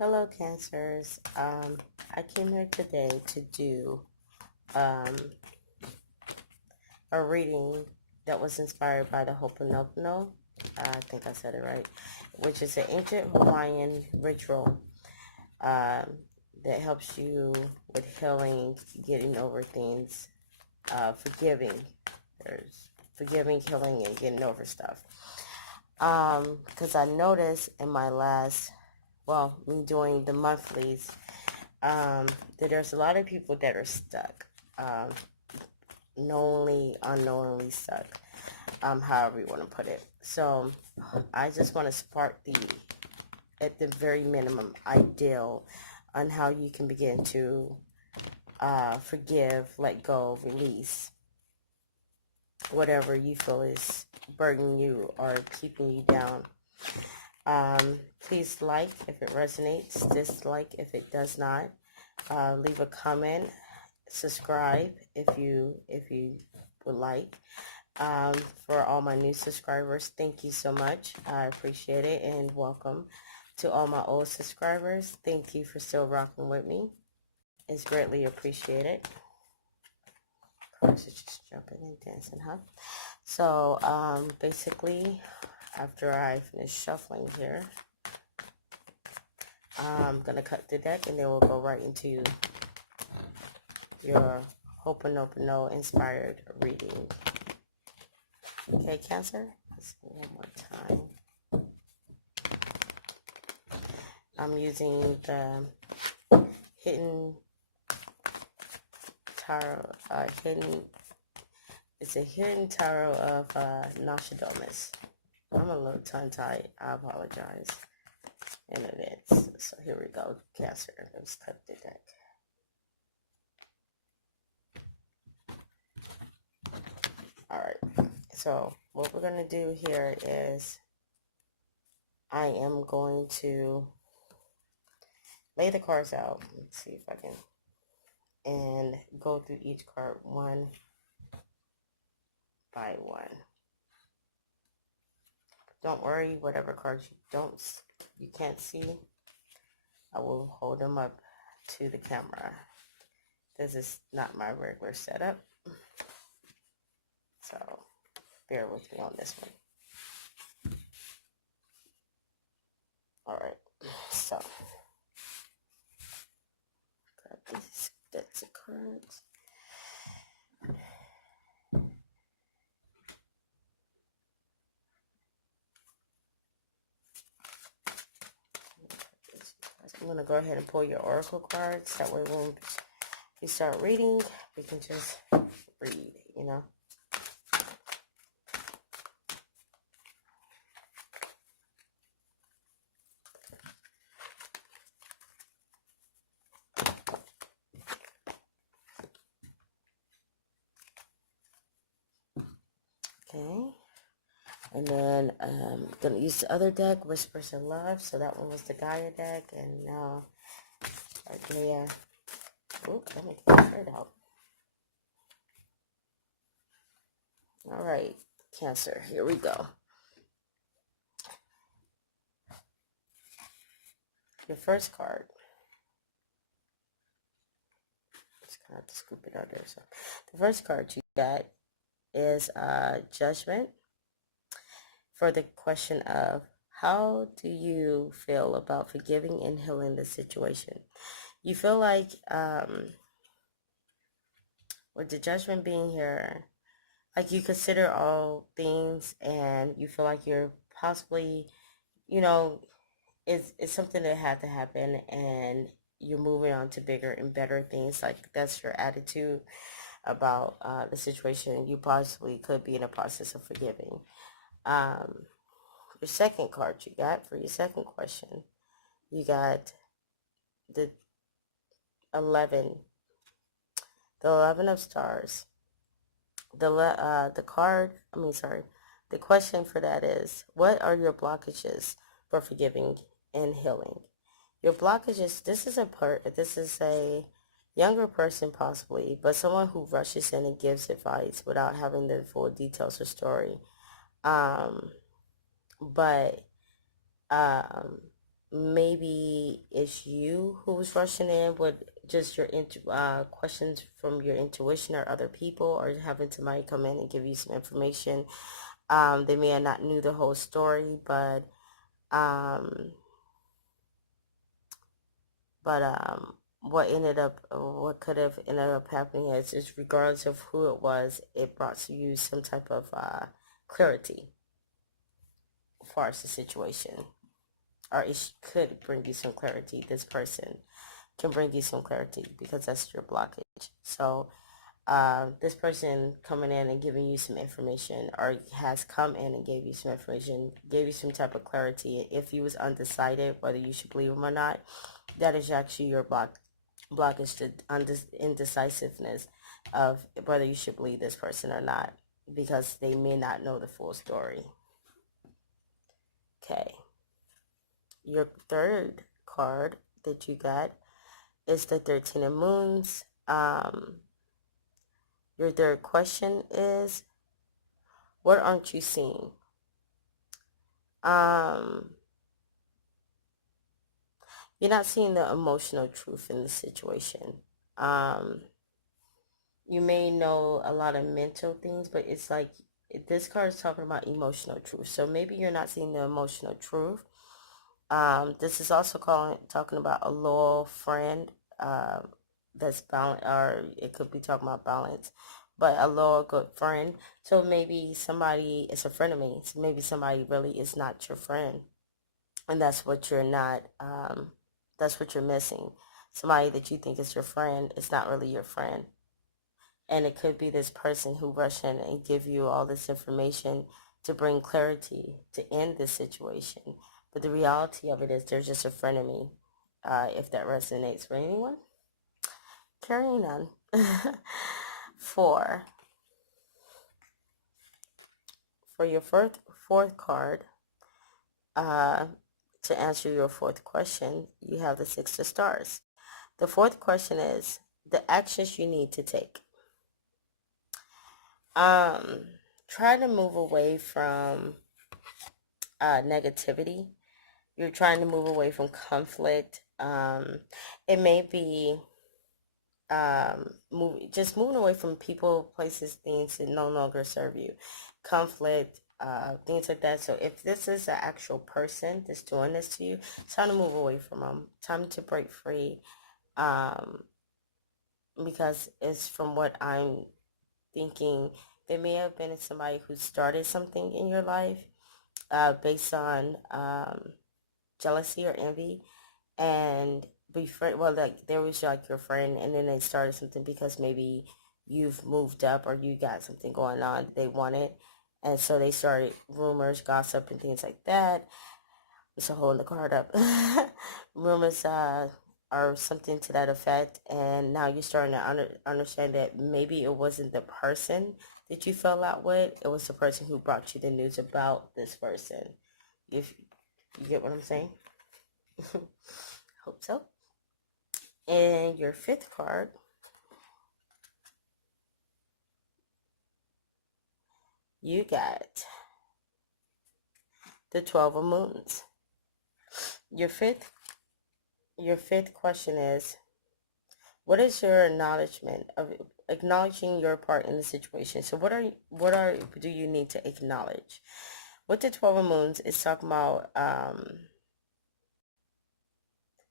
Hello, Cancers. I came here today to do um, a reading that was inspired by the Ho'oponopono. I think I said it right, which is an ancient Hawaiian ritual um, that helps you with healing, getting over things, forgiving. There's forgiving, healing, and getting over stuff. Because I noticed in my me doing the monthlies, that there's a lot of people that are stuck, knowingly, unknowingly stuck, however you want to put it. So I just want to spark at the very minimum, ideal on how you can begin to forgive, let go, release whatever you feel is burdening you or keeping you down. Please like if it resonates, dislike if it does not. Leave a comment, subscribe if you would like. For all my new subscribers, thank you so much. I appreciate it, and welcome to all my old subscribers. Thank you for still rocking with me. It's greatly appreciated. Of course, it's just jumping and dancing, huh? So, basically, after I finish shuffling here, I'm going to cut the deck and then we'll go right into your Ho'oponopono inspired reading. Okay, Cancer? Let's see one more time. I'm using the hidden tarot, it's a hidden tarot of Nostradamus. I'm a little tongue-tied. I apologize in advance. So here we go, Cancer. Let's cut the deck. Alright, so what we're going to do here is I am going to lay the cards out. Let's see if I can, and go through each card one by one. Don't worry, whatever cards you can't see, I will hold them up to the camera. This is not my regular setup, so bear with me on this one. Alright, so grab these decks of cards. I'm going to go ahead and pull your oracle cards. That way when we start reading, we can just read, you know. Okay. And then I'm going to use the other deck, Whispers of Love. So that one was the Gaia deck. And now, Gaia. Oop, let me get it out. All right, Cancer, here we go. Your first card. Just kind of have to scoop it out there. So the first card you got is Judgment. For the question of how do you feel about forgiving and healing the situation? You feel like with the Judgment being here, like you consider all things and you feel like you're possibly, you know, it's something that had to happen and you're moving on to bigger and better things. Like that's your attitude about the situation. You possibly could be in a process of forgiving. Your second card you got for your second question, you got the 11, the 11 of stars. The question for that is, what are your blockages for forgiving and healing? Your blockages, this is a younger person possibly, but someone who rushes in and gives advice without having the full details or story. But maybe it's you who was rushing in with just your questions from your intuition or other people, or having somebody come in and give you some information. They may have not knew the whole story, um, but what could have ended up happening is regardless of who it was, it brought to you some type of clarity as far as the situation, or it could bring you some clarity. This person can bring you some clarity because that's your blockage. So this person coming in and giving you some information, or has come in and gave you some information, gave you some type of clarity. If you was undecided whether you should believe him or not, that is actually your blockage to indecisiveness of whether you should believe this person or not, because they may not know the full story. Okay. Your third card that you got is the 13 of Moons. Your third question is, what aren't you seeing? You're not seeing the emotional truth in the situation. You may know a lot of mental things, but it's like this card is talking about emotional truth. So maybe you're not seeing the emotional truth. This is also talking about a loyal friend that's balanced, or it could be talking about balance, but a loyal good friend. So maybe somebody is a friend of me. So maybe somebody really is not your friend, and that's what you're not. That's what you're missing. Somebody that you think is your friend is not really your friend, and it could be this person who rushed in and give you all this information to bring clarity to end this situation. But the reality of it is they're just a frenemy. If that resonates for anyone, carrying on. For your fourth card, to answer your fourth question, you have the Six of Stars. The fourth question is the actions you need to take. Try to move away from negativity. You're trying to move away from conflict. It may be just moving away from people, places, things that no longer serve you. Conflict, things like that. So if this is an actual person that's doing this to you, it's time to move away from them. Time to break free. Because it's from what I'm thinking, there may have been somebody who started something in your life based on jealousy or envy, and like there was like your friend, and then they started something because maybe you've moved up or you got something going on that they wanted, and so they started rumors, gossip, and things like that. So holding the card up. Rumors or something to that effect, and now you're starting to understand that maybe it wasn't the person that you fell out with, it was the person who brought you the news about this person. If you get what I'm saying. Hope so. And your fifth card, you got the 12 of Moons. Your fifth question is, what is your acknowledging your part in the situation? So what do you need to acknowledge? With the 12 of Moons, it's talking about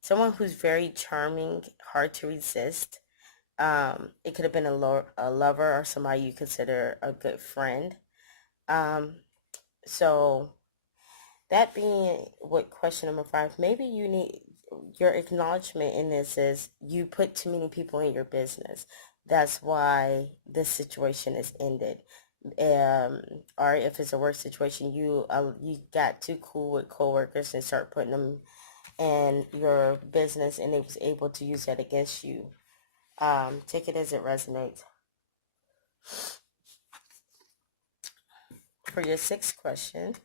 someone who's very charming, hard to resist. It could have been a lover or somebody you consider a good friend. So that being what question number 5, maybe you need your acknowledgement in this is you put too many people in your business. That's why this situation is ended. Or if it's a work situation, you got too cool with coworkers and start putting them in your business, and they was able to use that against you. Take it as it resonates. For your sixth question,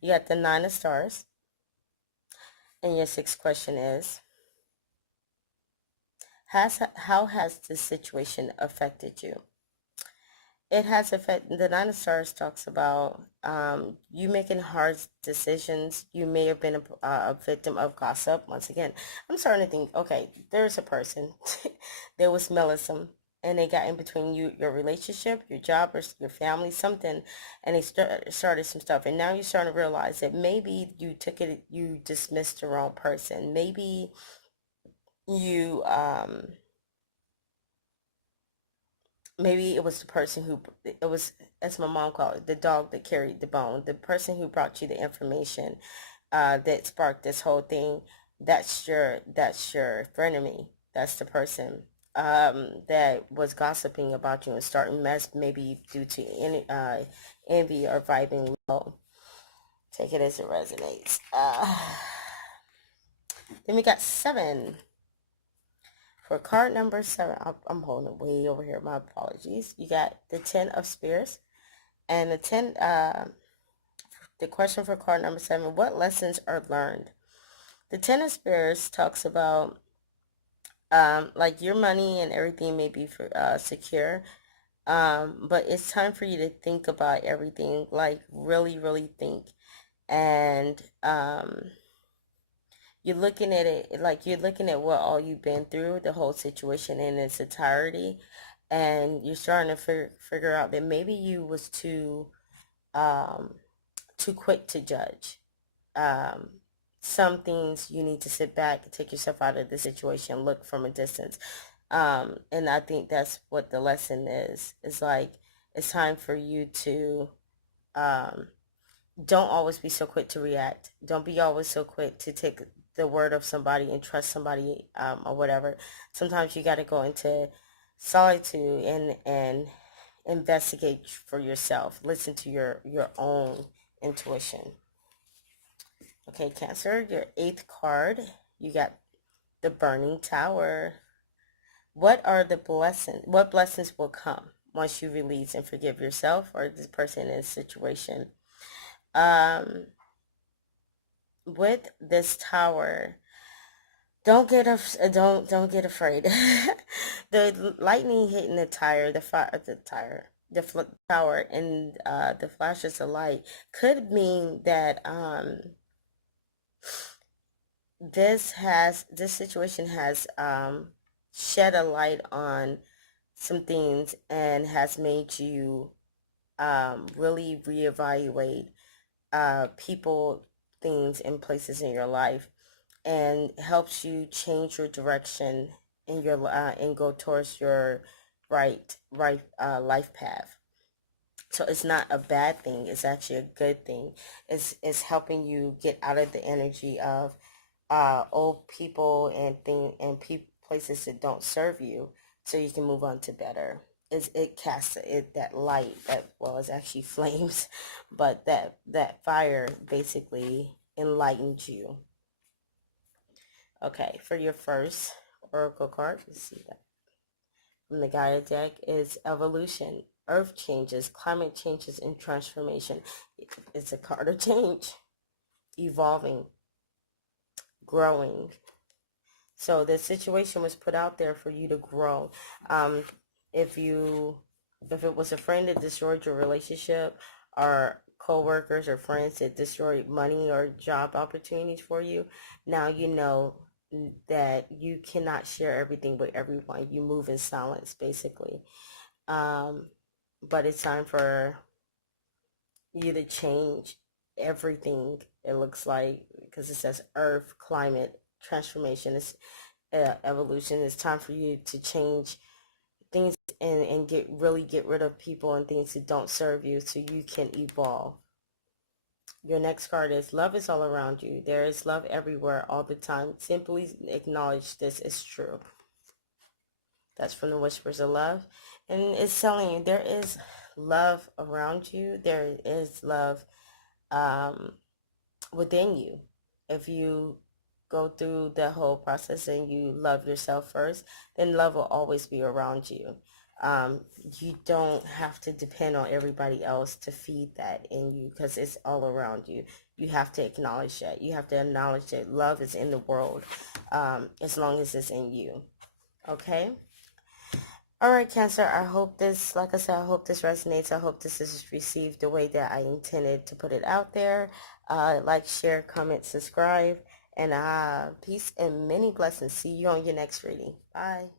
you got the 9 of Stars. And your sixth question is, how has this situation affected you? it has effect. The Nine of Stars talks about you making hard decisions. You may have been a victim of gossip. Once again, I'm starting to think, okay, there's a person. There was Melissa, and they got in between your relationship, your job, or your family, something, and they started some stuff. And now you're starting to realize that maybe you dismissed the wrong person. You, um, maybe it was the person who, it was, as my mom called it, the dog that carried the bone, the person who brought you the information that sparked this whole thing. That's your frenemy. That's the person that was gossiping about you and starting mess, maybe due to envy or vibing low. Take it as it resonates. Then we got 7. For card number 7, I'm holding it way over here. My apologies. You got the 10 of Spears and the question for card number 7. What lessons are learned? The 10 of Spears talks about like your money and everything may be secure, but it's time for you to think about everything. Like really, really think, and you're looking at it like you're looking at what all you've been through, the whole situation in its entirety, and you're starting to figure out that maybe you was um, too quick to judge. Um, some things you need to sit back and take yourself out of the situation, look from a distance. And I think that's what the lesson is. It's like it's time for you to um, don't always be so quick to react. Don't be always so quick to take the word of somebody and trust somebody or whatever. Sometimes you got to go into solitude and investigate for yourself. Listen to your own intuition. Okay, Cancer, your 8th card. You got the Burning Tower. What blessings will come once you release and forgive yourself or this person in a situation? Um, with this tower, don't get afraid. The lightning hitting the tower, and the flashes of light could mean that this situation has shed a light on some things and has made you really reevaluate people, things, and places in your life, and helps you change your direction in your and go towards your right life path. So it's not a bad thing. It's actually a good thing. It's helping you get out of the energy of old people and places that don't serve you, so you can move on to better. It casts that light that, well, it's actually flames, but that fire basically enlightens you. Okay, for your first oracle card, let's see that from the Gaia deck is evolution, earth changes, climate changes, and transformation. It's a card of change, evolving, growing. So the situation was put out there for you to grow. Um, if it was a friend that destroyed your relationship, or co-workers or friends that destroyed money or job opportunities for you, now you know that you cannot share everything with everyone. You move in silence, basically. Um, but it's time for you to change everything. It looks like, because it says earth, climate, transformation. It's evolution. It's time for you to change things and get rid of people and things that don't serve you, so you can evolve. Your next card is love is all around you. There is love everywhere all the time. Simply acknowledge this is true. That's from the Whispers of Love. And it's telling you there is love around you. There is love um, within you. If you go through the whole process and you love yourself first, then love will always be around you. You don't have to depend on everybody else to feed that in you, because it's all around you. You have to acknowledge that. You have to acknowledge that love is in the world, as long as it's in you. Okay? All right, Cancer, I hope this, like I said, I hope this resonates. I hope this is received the way that I intended to put it out there. Like, share, comment, subscribe, and peace and many blessings. See you on your next reading. Bye.